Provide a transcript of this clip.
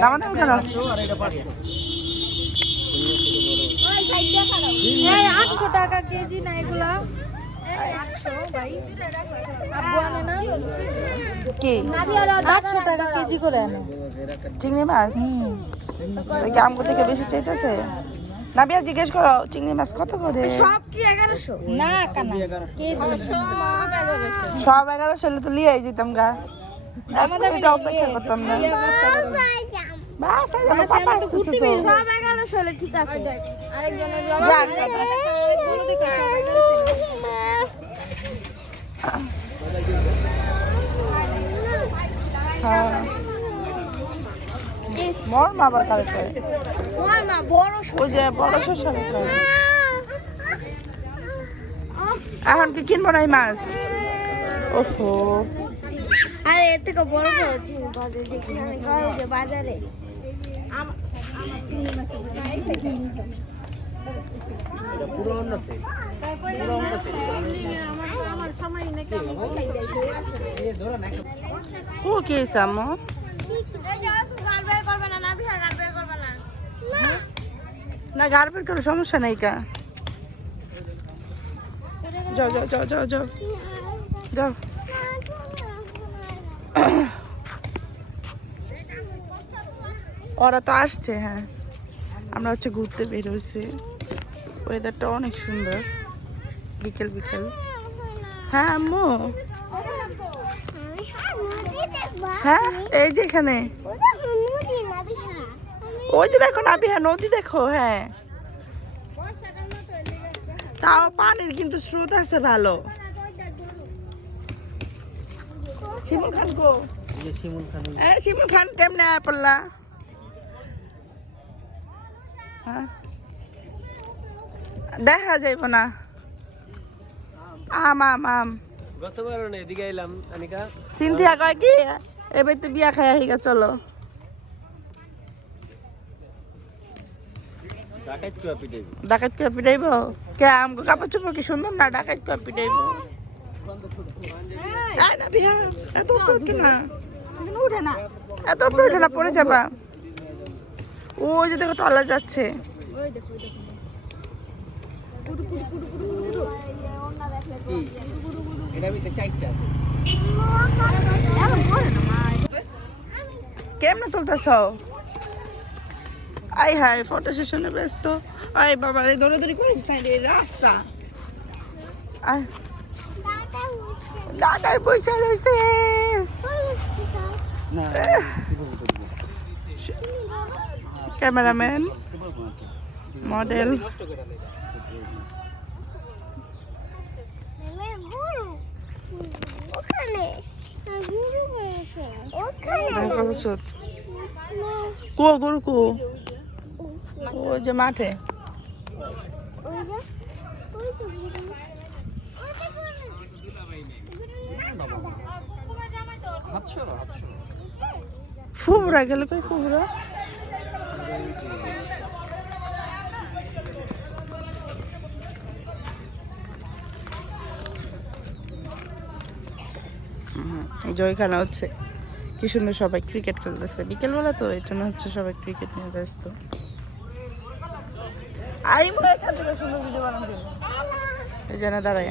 দাম দাম কেন? এই 800 টাকা কেজি না এগুলা? 800 ভাই। আব্বু আনে না? কি 800 টাকা কেজি করে আনে। চিংড়ি মাছ? কি আমগো থেকে বেশি চাইতেছে? নাবিয়া জিজ্ঞেস করো চিংড়ি মাছ কত করে? সব কি 1100? না কানা কেজি সব 1100 হলে তো লিয়াই যেতাম গা। এটা অপেক্ষা করতাম না। বাস আমার পাপা আসতেছে তো। সব 1100 হলে ঠিক আছে। আরেকজনের যাক, আরেক বলো দেখো সব 1100। হ্যাঁ মোর মা আবার কারে খায়? তোমার মা বড় ওই যে বড় শস্য খায়। এখন কি কিনবো না এই মাছ? ওহো আরে এর থেকে বড় বড় চিংড়ি পাওয়া যায় যেখানে করে যে বাজারে ও কি সামো না গার বের করে সমস্যা নেই কা। যাও যাও যাও যাও যাও যাও। ওরা তো আসছে। হ্যাঁ আমরা হচ্ছে ঘুরতে বের হয়েছি। ওয়েদারটা অনেক সুন্দর বিকেল বিকেল। হ্যাঁ আম্মু হ্যাঁ এই যে এখানে ওই যে দেখো নাবিহা নদী দেখো। হ্যাঁ তাও পানির কিন্তু স্রোত আছে ভালো। শিমুল খান কো? শিমুল খান কেমনে পড়লা? হ্যাঁ দেখা যাইব না। আম আম আম গতবার এদিকে আইলাম আনিকা সিনথিয়া কয় কি এবার তো বিয়া খাই আহিগা চলো। ডাকাত কুয়া পিটাইব। ডাকাত কে পিটাইব? কে আমগো কাপড় চোপড় কি সুন্দর না? ডাকাত কে পিটাইব? আয় না বিহা এত উপরে উঠো না। উঠে না এত উপরে উঠো না পড়ে যাবা। ওই যে দেখো টলা যাচ্ছে। এটা ভিতরে চারটা কেমনে তুলতেছ? আই হাই ফটো সেশনে ব্যস্ত। আই বাবা রে দৌড়াদৌড়ি করিস না রে রাস্তা। আয় দাদাই বইসা রয়েছে। না ক্যামেরাম্যান মডেল নষ্ট করে আলাই কো গরু কো ওই যে মাঠে। ফুবরা গেল কই ফুবরা? এই যে ওইখানে হচ্ছে কি সুন্দর সবাই ক্রিকেট খেলতেছে বিকেলবেলা তো এই জন্য হচ্ছে সবাই ক্রিকেট নিয়ে ব্যস্ত। এই জানা দাঁড়ায়